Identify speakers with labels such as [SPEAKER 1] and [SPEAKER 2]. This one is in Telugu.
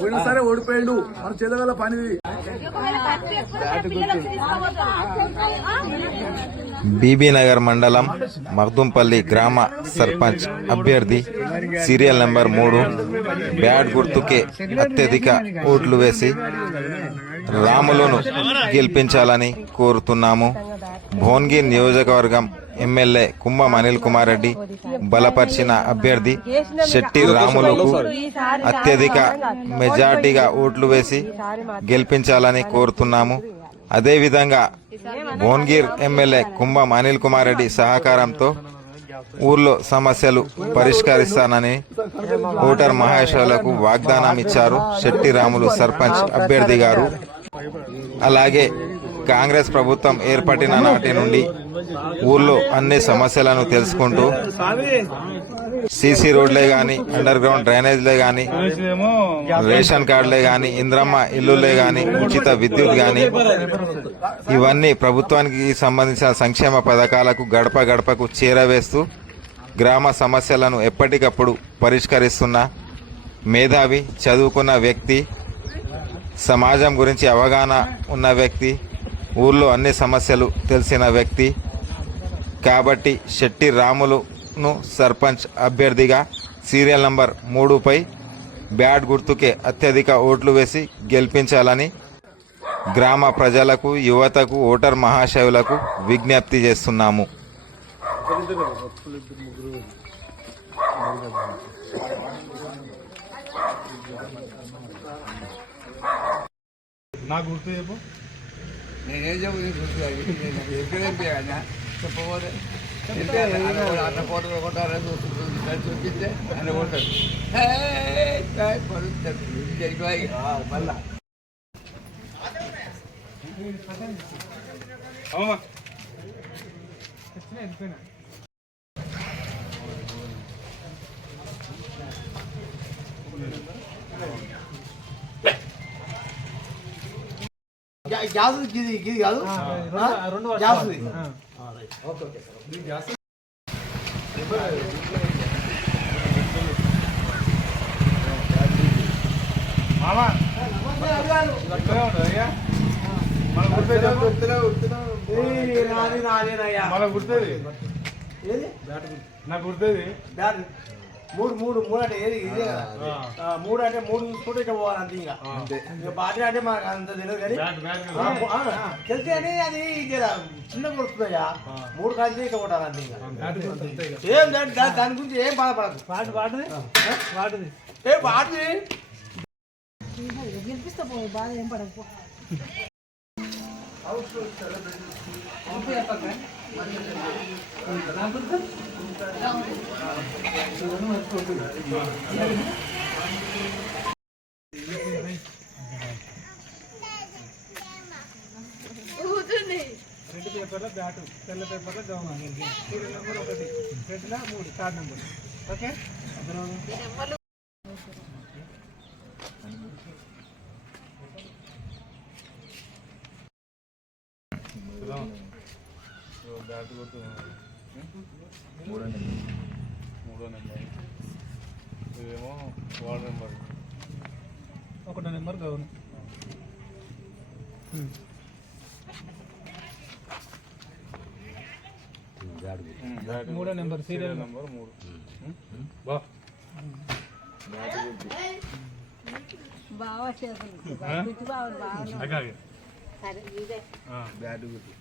[SPEAKER 1] పోయినసారి ఓడిపోయాడు. మన చేదగల పనిది
[SPEAKER 2] బీబీనగర్ మండలం మగ్దుంపల్లి గ్రామ సర్పంచ్ అభ్యర్థి సీరియల్ నెంబర్ మూడు. బ్యాడ్ గుర్తుకే అత్యధిక ఓట్లు వేసి రాములను గెలిపించాలని కోరుతున్నాము. భువనగిరి నియోజకవర్గం ఎమ్మెల్యే కుమ్మం అనిల్ కుమార్ రెడ్డి బలపరిచిన అభ్యర్థి శెట్టి రాములకు అత్యధిక మెజార్టీగా ఓట్లు వేసి గెలిపించాలని కోరుతున్నాము. అదేవిధంగా భువనగిర్ ఎమ్మెల్యే కుంభం అనిల్ కుమార్ రెడ్డి సహకారంతో ఊర్లో సమస్యలు పరిష్కరిస్తానని ఓటర్ మహేశ్వరులకు వాగ్దానం ఇచ్చారు శెట్టి రాములు సర్పంచ్ అభ్యర్థి గారు. అలాగే కాంగ్రెస్ ప్రభుత్వం ఏర్పడిన నాటి నుండి ఊర్లో అన్ని సమస్యలను తెలుసుకుంటూ సీసీ రోడ్లే గాని అండర్ గ్రౌండ్ డ్రైనేజ్లే గాని రేషన్ కార్డులే గాని ఇంద్రమ్మ ఇల్లులే గాని ఉచిత విద్యుత్ గాని ఇవన్నీ ప్రభుత్వానికి సంబంధించిన సంక్షేమ పథకాలకు గడప గడపకు చేరవేస్తూ గ్రామ సమస్యలను ఎప్పటికప్పుడు పరిష్కరిస్తున్న మేధావి చదువుకున్న వ్యక్తి సమాజం గురించి అవగాహన ఉన్న వ్యక్తి ఊర్లో అన్ని సమస్యలు తెలిసిన వ్యక్తి కాబట్టి శెట్టి రాములును సర్పంచ్ అభ్యర్థిగా సీరియల్ నంబర్ మూడుపై బ్యాట్ గుర్తుకే అత్యధిక ఓట్లు వేసి గెలిపించాలని గ్రామ ప్రజలకు యువతకు ఓటర్ మహాశయులకు విజ్ఞప్తి చేస్తున్నాము.
[SPEAKER 3] నాకు గుర్తు చెప్పు.
[SPEAKER 4] నేనేం చెప్పు. నేను ఎక్కడ ఆయన కూడా అన్న కోట కొట్టారని చూస్తుంది. చూపిస్తే ఆయన పడుతుంది. జరిగిపోయి. మళ్ళా.
[SPEAKER 3] అమ్మా
[SPEAKER 4] గ్యాస్ గిది గిది కాదు? గ్యాస్
[SPEAKER 3] మామా? అయ్యా మన గుర్తే చెప్పు
[SPEAKER 4] నాది నాదేనయ్యా
[SPEAKER 3] మన గుర్తేది నాకు గుర్తేది?
[SPEAKER 4] బ్యాట్ మూడు మూడు మూడు అంటే ఏది? ఇదే కదా. మూడు అంటే మూడు చూసుకుంటే పోవాలి అంతే ఇంకా. ఇక బాధ్యత అంటే మనకు అంత తెలియదు కానీ తెలిసి అని అది చిన్న కొడుతుందయ్యా మూడు కాల్చి ఇట్లా కొట్టాలి అంతే ఇంకా. ఏం దాని గురించి ఏం బాధపడదు వాటి వాటిది వాటిది ఏ వాటిది
[SPEAKER 5] గెలిపిస్తా పోయి బాధ ఏం పడకు
[SPEAKER 3] రెండు పేపర్ల బ్యాట్ తెల్ల పేపర్ల గౌన్ సీరియల్ నెంబర్ ఒకటి రెడ్ల మూడు కార్డ్ నెంబర్ ఓకే బ్యాట్ కొట్టు మూడో నెంబర్. మూడో నెంబర్. ఇదేమో వార్డ్ నెంబర్. ఒకటో నెంబర్ గౌన్. మూడో నెంబర్ సీరియల్ నెంబర్ మూడు. బా.
[SPEAKER 5] బాగా చేతులు బాగా సరే
[SPEAKER 3] బ్యాట్ గుర్తు